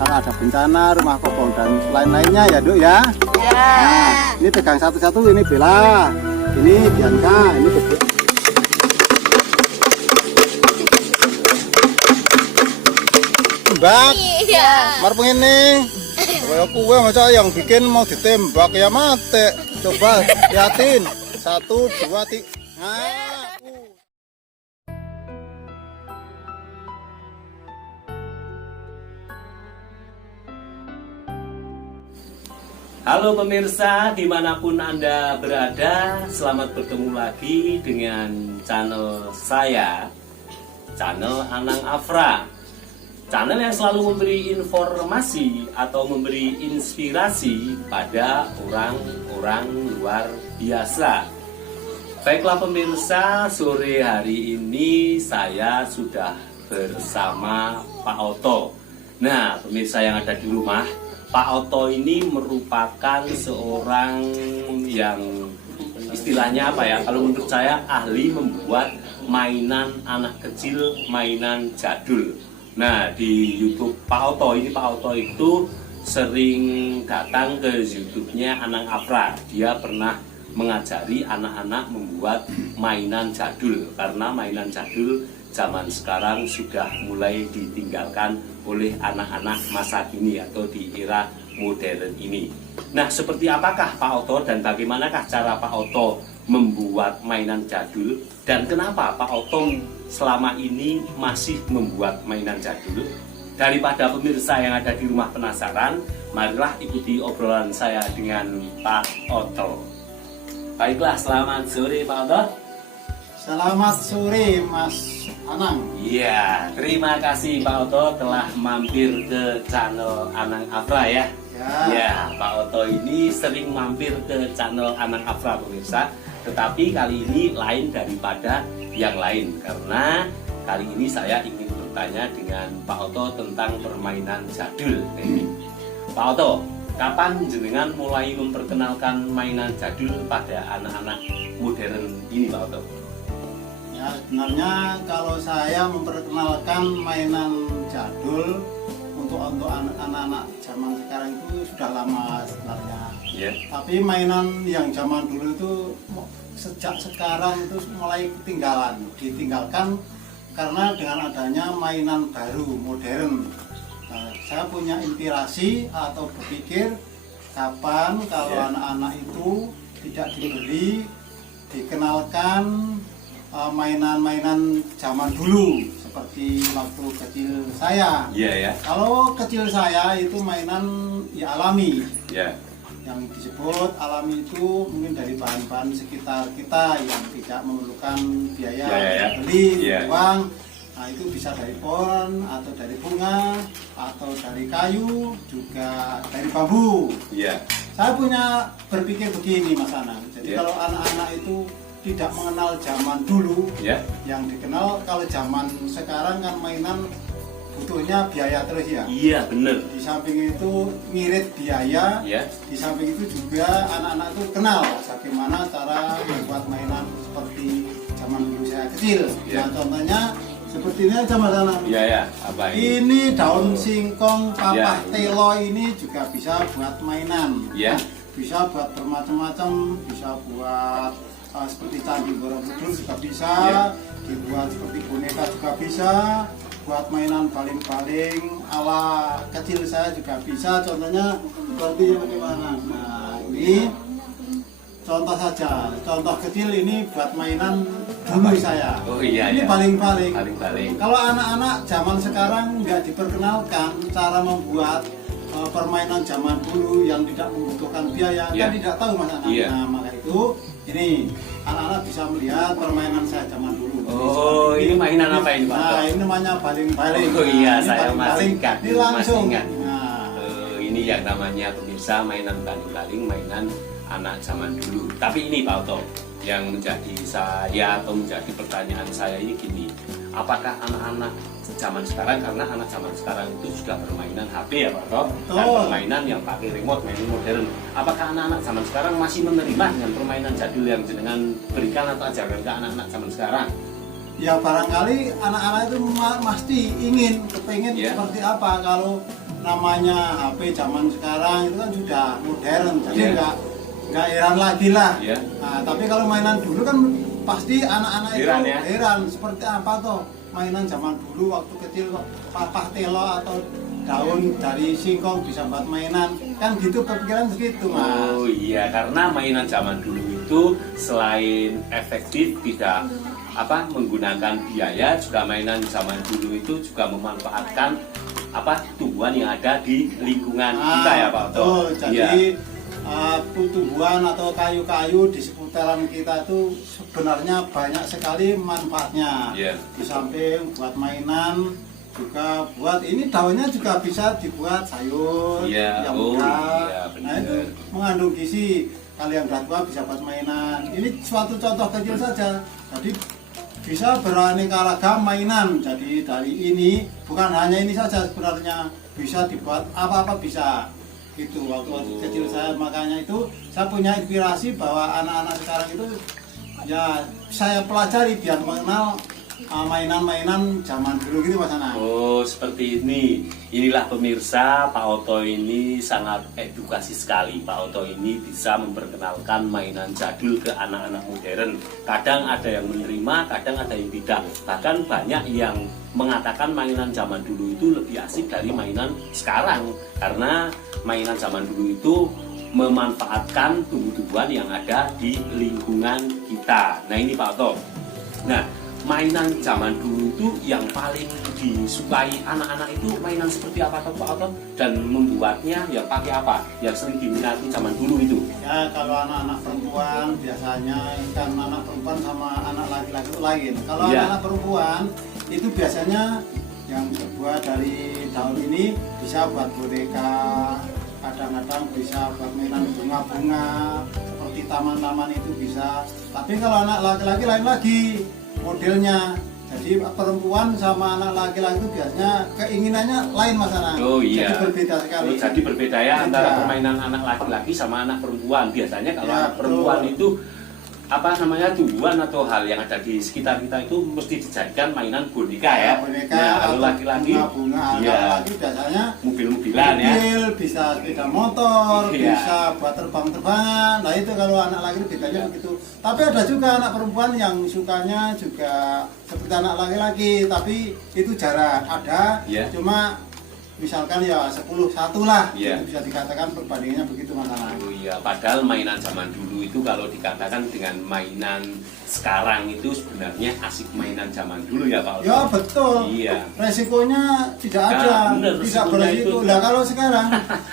kalau ada bencana, rumah kobong dan lain-lainnya ya Duk ya. Nah, ini pegang satu-satu, ini Bella, ini Bianca, ini Bebe. Mbak, marpung ini. Kue masa yang bikin mau ditembak ya mati. Coba liatin, 1, 2, 3. Halo pemirsa, dimanapun Anda berada, selamat bertemu lagi dengan channel saya, channel Anang Afra. Channel yang selalu memberi informasi atau memberi inspirasi pada orang-orang luar biasa. Baiklah pemirsa, sore hari ini saya sudah bersama Pak Oto. Nah, pemirsa yang ada di rumah, Pak Oto ini merupakan seorang yang istilahnya apa ya, kalau menurut saya ahli membuat mainan anak kecil, mainan jadul. Nah, di YouTube Pak Oto ini, Pak Oto itu sering datang ke YouTube-nya Anang Afra. Dia pernah mengajari anak-anak membuat mainan jadul, karena mainan jadul zaman sekarang sudah mulai ditinggalkan oleh anak-anak masa kini atau di era modern ini. Nah, seperti apakah Pak Oto dan bagaimanakah cara Pak Oto membuat mainan jadul, dan kenapa Pak Oto selama ini masih membuat mainan jadul? Daripada pemirsa yang ada di rumah penasaran, marilah ikuti obrolan saya dengan Pak Oto. Baiklah, selamat sore Pak Oto. Selamat sore Mas Anang. Iya, terima kasih Pak Oto telah mampir ke channel Anang Afra ya. Ya, Pak Oto ini sering mampir ke channel Anang Afra pemirsa, tetapi kali ini lain daripada yang lain, karena kali ini saya ingin bertanya dengan Pak Oto tentang permainan jadul ini. Pak Oto, kapan jenengan mulai memperkenalkan mainan jadul pada anak-anak modern ini Pak Oto? Ya, sebenarnya kalau saya memperkenalkan mainan jadul untuk anak-anak zaman sekarang itu sudah lama sebenarnya. Yeah. Tapi mainan yang zaman dulu itu sejak sekarang itu mulai ditinggalkan karena dengan adanya mainan baru modern. Nah, saya punya inspirasi atau berpikir kapan kalau anak-anak itu tidak diberi, dikenalkan mainan-mainan zaman dulu seperti waktu kecil saya. Kalau kecil saya itu mainan ya alami. Yang disebut alami itu mungkin dari bahan-bahan sekitar kita yang tidak memerlukan biaya beli uang. Nah, itu bisa dari pohon atau dari bunga atau dari kayu, juga dari bambu. Saya punya berpikir begini Mas Anang. Jadi kalau anak-anak itu tidak mengenal zaman dulu, yang dikenal kalau zaman sekarang kan mainan butuhnya biaya terus ya. Iya bener. Di samping itu ngirit biaya, di samping itu juga anak-anak itu kenal bagaimana cara membuat mainan seperti zaman dulu saya kecil. Nah contohnya seperti ini aja Mas Anang. Apa ini? Ini daun singkong papat telo ini juga bisa buat mainan. Bisa buat bermacam-macam, bisa buat seperti candi Borobudur juga bisa, dibuat seperti boneka juga bisa, buat mainan baling-baling ala kecil saya juga bisa. Contohnya seperti bagaimana? Nah ini contoh saja, contoh kecil ini buat mainan dulu saya. Ini baling-baling. Kalau anak-anak zaman sekarang nggak diperkenalkan cara membuat permainan zaman dulu yang tidak membutuhkan biaya, kan tidak tahu Mas Anang. Nah maka itu ini anak-anak bisa melihat permainan saya zaman dulu. Ini mainan apa ini Pak? Nah ini namanya baling-baling. Saya masih ingat. Ini langsung. Ini yang namanya pemirsa mainan baling-baling, mainan anak zaman dulu. Tapi ini Pak Oto, yang menjadi saya atau menjadi pertanyaan saya ini gini, apakah anak-anak zaman sekarang, karena anak zaman sekarang itu sudah permainan HP ya Pak Oto, dan permainan yang pakai remote, mainan modern, apakah anak-anak zaman sekarang masih menerima dengan permainan jadul yang jenengan berikan atau ajarkan ke anak-anak zaman sekarang? Ya barangkali anak-anak itu pasti ingin, kepengen seperti apa. Kalau namanya HP zaman sekarang itu kan sudah modern, jadi Iya. nggak heran lagi lah. Iya. Nah, tapi kalau mainan dulu kan pasti anak-anak itu Heran ya? heran seperti apa toh mainan zaman dulu waktu kecil kok papah telo atau daun dari singkong bisa buat mainan, kan gitu kepikiran segitu Mas. Oh iya, karena mainan zaman dulu itu selain efektif tidak menggunakan biaya, juga mainan zaman dulu itu juga memanfaatkan tumbuhan yang ada di lingkungan kita ya Pak Oto. Betul. Jadi Iya. tumbuhan atau kayu-kayu di seputaran kita itu sebenarnya banyak sekali manfaatnya. Iya. Di samping buat mainan, juga buat ini daunnya juga bisa dibuat sayur Iya. yang Oh, mudah. iya, Nah itu benar. mengandung gizi. Kalian udah tua bisa buat mainan. Ini suatu contoh kecil saja. Jadi bisa beraneka ragam mainan. Jadi dari ini bukan hanya ini saja, sebenarnya bisa dibuat apa-apa bisa. Gitu waktu kecil saya, makanya itu saya punya inspirasi bahwa anak-anak sekarang itu ya saya pelajari biar mengenal mainan-mainan zaman dulu gitu Mas Anang. Oh, seperti ini. Inilah pemirsa, Pak Oto ini sangat edukasi sekali. Pak Oto ini bisa memperkenalkan mainan jadul ke anak-anak modern. Kadang ada yang menerima, kadang ada yang tidak. Bahkan banyak yang mengatakan mainan zaman dulu itu lebih asik dari mainan sekarang. Karena mainan zaman dulu itu memanfaatkan tumbuh-tumbuhan yang ada di lingkungan kita. Nah ini Pak Oto. Nah, mainan zaman dulu itu yang paling disukai anak-anak itu mainan seperti apa Pak Oto? Dan membuatnya ya pakai apa? Yang sering diminati zaman dulu itu? Ya kalau anak-anak perempuan biasanya kan anak perempuan sama anak laki-laki itu lain. Kalau Iya. anak perempuan itu biasanya yang terbuat dari daun ini bisa buat boneka, kadang-kadang bisa buat mainan bunga-bunga seperti taman-taman itu bisa. Tapi kalau anak laki-laki lain lagi modelnya. Jadi perempuan sama anak laki-laki itu biasanya keinginannya lain Mas Anang. Oh iya. Jadi berbeda sekali. Oh, jadi berbeda ya Beda. antara permainan anak laki-laki sama anak perempuan. Biasanya kalau Ya, anak perempuan betul. itu tumbuhan atau hal yang ada di sekitar kita itu mesti dijadikan mainan boneka ya. Boneka Nah, kalau atau laki-laki bunga-bunga. iya, Kalau laki biasanya mobil-mobilan ya. mobil, bisa sepeda motor, Iya. bisa buat terbang-terbangan. Nah itu kalau anak laki bedanya begitu. Tapi ada juga anak perempuan yang sukanya juga seperti anak laki-laki, tapi itu jarang ada. Iya. Cuma misalkan ya 10-1 lah, Iya. itu bisa dikatakan perbandingannya begitu Mas Anang. Oh iya, padahal mainan zaman dulu itu kalau dikatakan dengan mainan sekarang itu sebenarnya asik mainan zaman dulu ya Pak Oto? Ya betul. Iya. Resikonya tidak Ya, ada, bener, tidak resikonya beresiko. itu. Nah kalau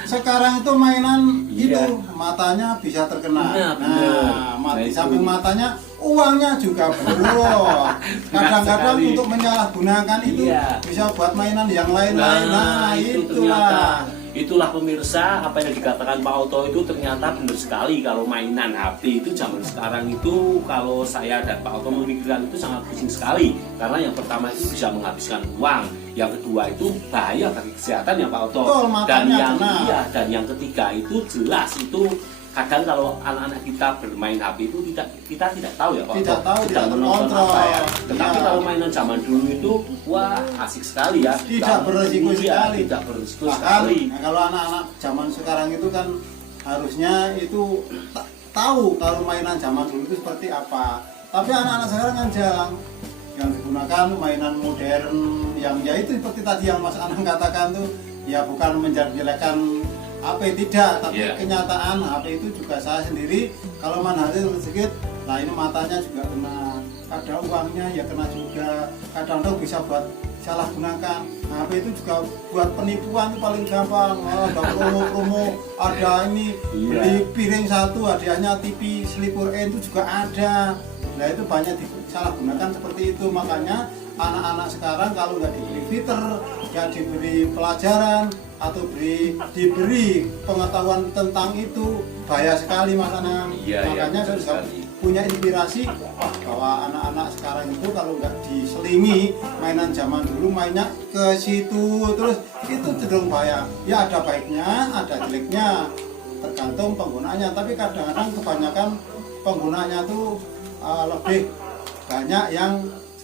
sekarang itu mainan Iya. itu matanya bisa terkena. Nah, bener. Nah, Di itu. samping matanya uangnya juga bolong. Kadang-kadang sekali. untuk menyalahgunakan itu Iya. bisa buat mainan yang lain-lain. Nah, itu itulah. itulah pemirsa apa yang dikatakan Pak Oto itu ternyata benar sekali. Kalau mainan HP itu zaman sekarang itu kalau saya dan Pak Oto memikirkan itu sangat pusing sekali, karena yang pertama itu bisa menghabiskan uang, yang kedua itu bahaya bagi kesehatan ya Pak Oto, Betul, dan makanya yang kena. dan yang ketiga itu jelas itu kadang kalau anak-anak kita bermain HP itu kita tidak tahu ya Pak Oto, Tidak tahu, tidak menonton terkontrol. apa ya. Tetapi Iya. kalau mainan zaman dulu itu wah asik sekali ya. Tidak beresiko Iya, sekali. tidak beresiko Bahkan sekali. nah, kalau anak-anak zaman sekarang itu kan harusnya itu tahu kalau mainan zaman dulu itu seperti apa. Tapi anak-anak sekarang kan jarang, yang digunakan mainan modern yang ya itu seperti tadi yang Mas Anang katakan tuh, ya bukan menjelek-jelekan HP tidak, tapi Iya. kenyataan HP itu juga saya sendiri kalau manhaja sedikit, nah ini matanya juga kena, kadang uangnya ya kena juga, kadang-kadang bisa buat salah gunakan. HP itu juga buat penipuan itu paling gampang. Ada promo-promo, ada ini Iya. beli piring satu hadiahnya TV selipur itu juga ada. Nah itu banyak disalahgunakan seperti itu, makanya anak-anak sekarang kalau nggak diberi fitur, nggak diberi pelajaran atau diberi pengetahuan tentang itu, bahaya sekali Mas Anang. Iya, Makanya betul saya juga sekali. punya inspirasi bahwa anak-anak sekarang itu kalau nggak diselingi mainan zaman dulu mainnya ke situ terus itu cenderung bahaya. Ya ada baiknya, ada jeleknya, tergantung penggunaannya. Tapi kadang-kadang kebanyakan penggunaannya tuh lebih banyak yang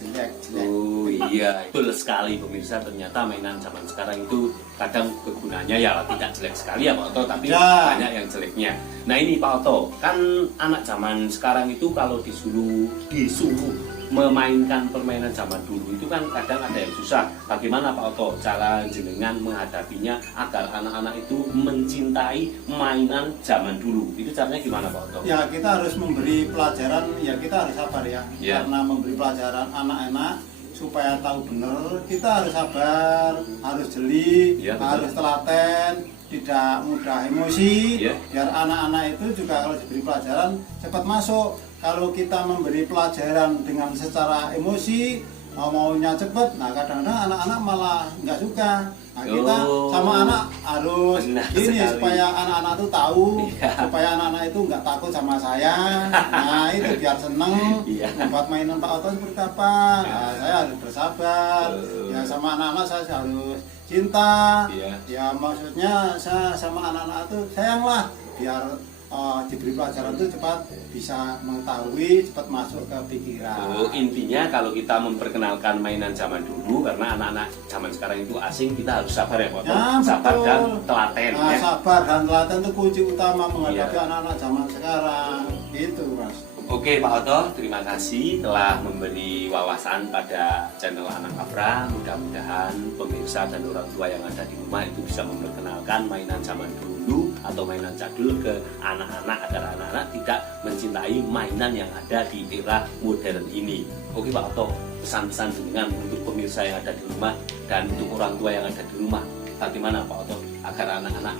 jelek. Oh iya, betul sekali pemirsa. Ternyata mainan zaman sekarang itu kadang kegunaannya ya tidak jelek sekali ya Pak Oto, tapi Ya. banyak yang jeleknya. Nah ini Pak Oto, kan anak zaman sekarang itu kalau disuruh memainkan permainan zaman dulu itu kan kadang ada yang susah. Bagaimana Pak Oto cara jenengan menghadapinya agar anak-anak itu mencintai mainan zaman dulu? Itu caranya gimana Pak Oto? Ya kita harus memberi pelajaran, ya kita harus sabar ya. Ya. Karena memberi pelajaran anak-anak supaya tahu benar, kita harus sabar, harus jeli, Ya, betul. harus telaten, tidak mudah emosi. Ya. Biar anak-anak itu juga kalau diberi pelajaran cepat masuk. Kalau kita memberi pelajaran dengan secara emosi, maunya cepat, nah kadang-kadang anak-anak malah nggak suka. Nah kita sama anak harus Benar ini sekali. supaya anak-anak itu tahu, Iya. supaya anak-anak itu nggak takut sama saya. Nah itu biar seneng. Iya. Membuat mainan Pak Oto seperti apa? Nah, saya harus bersabar. Ya sama anak-anak saya harus cinta. Iya. Ya maksudnya saya sama anak-anak itu sayanglah biar diberi pelajaran itu cepat bisa mengetahui, cepat masuk ke pikiran. Oh, intinya kalau kita memperkenalkan mainan zaman dulu, karena anak-anak zaman sekarang itu asing, kita harus sabar ya Pak Oto? Ya, Sabar betul. dan telaten Nah, ya. sabar dan telaten itu kunci utama menghadapi Iya. anak-anak zaman sekarang. Itu Mas. Oke Pak Oto, terima kasih telah memberi wawasan pada channel Anak Afra. Mudah-mudahan pemirsa dan orang tua yang ada di rumah itu bisa memperkenalkan mainan zaman dulu atau mainan jadul ke anak-anak agar anak-anak tidak mencintai mainan yang ada di era modern ini. Oke Pak Oto, pesan-pesan dengan untuk pemirsa yang ada di rumah dan untuk orang tua yang ada di rumah, bagaimana Pak Oto agar anak-anak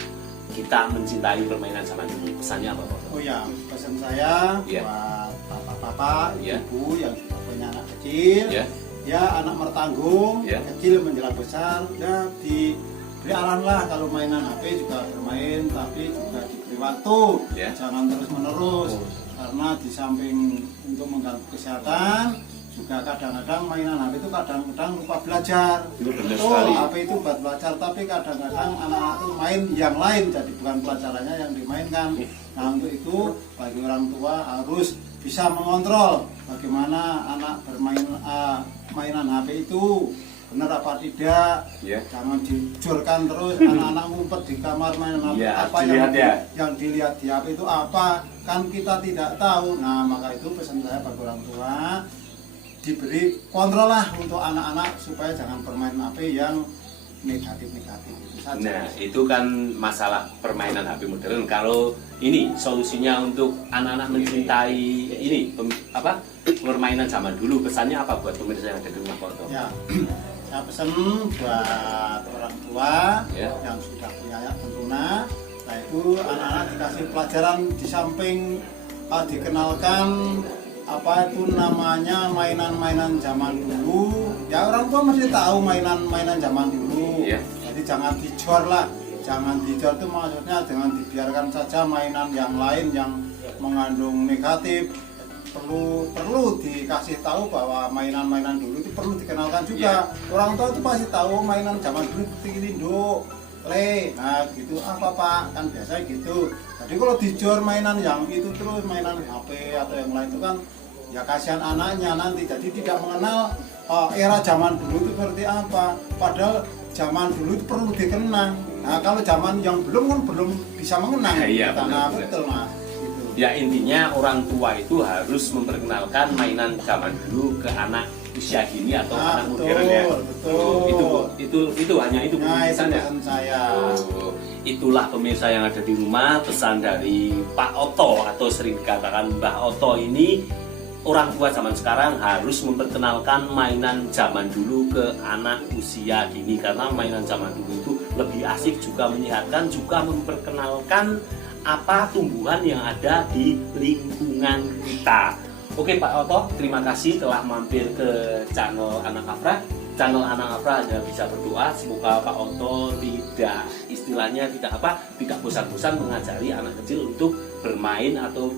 kita mencintai permainan zaman dulu? Pesannya apa Pak Oto? Oh ya, pesan saya Iya. buat bapak-bapak, Iya. ibu yang sudah punya anak kecil, Ya. ya anak mertanggung, Iya. kecil menjelang besar, ya diberi arahan lah kalau mainan HP juga bermain, tapi juga diberi waktu, Iya. jangan terus-menerus, Oh. karena di samping untuk mengganggu kesehatan, juga kadang-kadang mainan HP itu kadang-kadang lupa belajar. Itu benar Betul, sekali. HP itu buat belajar, tapi kadang-kadang anak-anak itu main yang lain, jadi bukan pelajarannya yang dimainkan. Nah untuk itu bagi orang tua harus bisa mengontrol bagaimana anak bermain mainan HP itu benar apa tidak. Ya. Jangan dijorkan terus anak-anak ngumpet di kamar mainan HP. Ya, Apa dilihat ya. yang dilihat di HP itu apa, kan kita tidak tahu. Nah maka itu pesan saya bagi orang tua, diberi kontrol lah untuk anak-anak supaya jangan bermain HP yang negatif-negatif itu saja. Nah, itu kan masalah permainan HP modern. Kalau ini solusinya untuk anak-anak mencintai ini permainan zaman dulu, pesannya apa buat pemirsa yang ada di rumah Pak Oto? Ya, saya pesan buat orang tua Ya. yang sudah punya anak tentunya, nah itu anak-anak dikasih pelajaran di samping dikenalkan apa itu namanya mainan-mainan zaman dulu. Ya orang tua mesti tahu mainan-mainan zaman dulu. Ya. Jadi jangan dijor lah, jangan dijor itu maksudnya jangan dibiarkan saja mainan yang lain yang mengandung negatif. Perlu dikasih tahu bahwa mainan-mainan dulu itu perlu dikenalkan juga. Orang tua itu pasti tahu mainan zaman dulu seperti ini, Duk, Le, nah gitu apa Pak, kan biasanya gitu. Jadi kalau dijor mainan yang itu terus mainan HP atau yang lain itu kan ya kasihan anaknya nanti, jadi tidak mengenal era zaman dulu itu seperti apa. Padahal zaman dulu itu perlu dikenang. Nah kalau zaman yang belum kan belum bisa mengenang. Iya, Nah, benar. betul Mas. Gitu. Ya intinya orang tua itu harus memperkenalkan mainan zaman dulu ke anak usia gini atau anak modern ya. Betul. Itu hanya itu Nah itu pesannya. pesan saya. Oh, itulah pemirsa yang ada di rumah, pesan dari Pak Oto atau sering dikatakan Mbah Oto ini. Orang tua zaman sekarang harus memperkenalkan mainan zaman dulu ke anak usia dini, karena mainan zaman dulu itu lebih asik, juga menyehatkan, juga memperkenalkan apa tumbuhan yang ada di lingkungan kita. Oke Pak Oto, terima kasih telah mampir ke channel Anak Afra. Channel Anak Afra hanya bisa berdoa semoga Pak Oto tidak tidak bosan-bosan mengajari anak kecil untuk bermain atau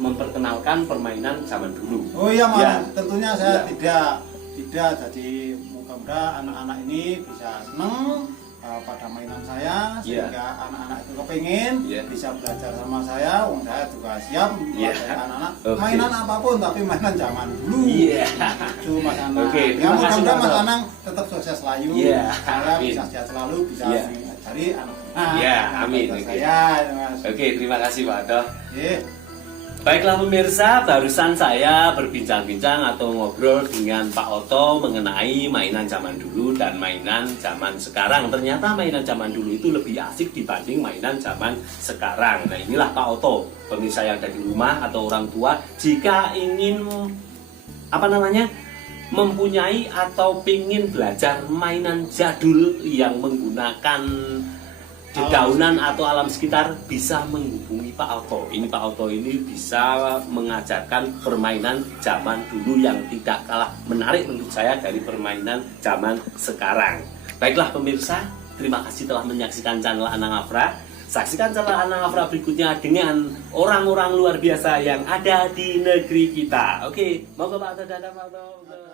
memperkenalkan permainan zaman dulu. Oh iya Mas, Ya. tentunya saya Ya. tidak. Jadi mudah-mudahan anak-anak ini bisa senang, pada mainan saya, Iya. sehingga anak-anak itu kepingin Iya. bisa belajar sama saya. Saya juga siap Iya. melatih anak-anak Oke. mainan apapun, tapi mainan zaman dulu. Iya. Itu Mas Anang. Oke, Ya terima kasih, mudah-mudahan Mas Pak. Anang tetap sukses selalu. Iya, Saya amin. bisa sehat selalu, bisa Iya. mengajari anak-anak. Iya, yang amin. belajar Oke. Saya, Mas. Oke, terima kasih Pak Oto. Oke. Baiklah pemirsa, barusan saya berbincang-bincang atau ngobrol dengan Pak Oto mengenai mainan zaman dulu dan mainan zaman sekarang. Ternyata mainan zaman dulu itu lebih asik dibanding mainan zaman sekarang. Nah inilah Pak Oto, pemirsa yang ada di rumah atau orang tua, jika ingin mempunyai atau pingin belajar mainan jadul yang menggunakan dedaunan atau alam sekitar, bisa menghubungi Pak Oto. Ini Pak Oto ini bisa mengajarkan permainan zaman dulu yang tidak kalah menarik menurut saya dari permainan zaman sekarang. Baiklah pemirsa, terima kasih telah menyaksikan channel Anang Afra. Saksikan channel Anang Afra berikutnya dengan orang-orang luar biasa yang ada di negeri kita. Oke, mau ke Pak Oto, dadah Pak Oto.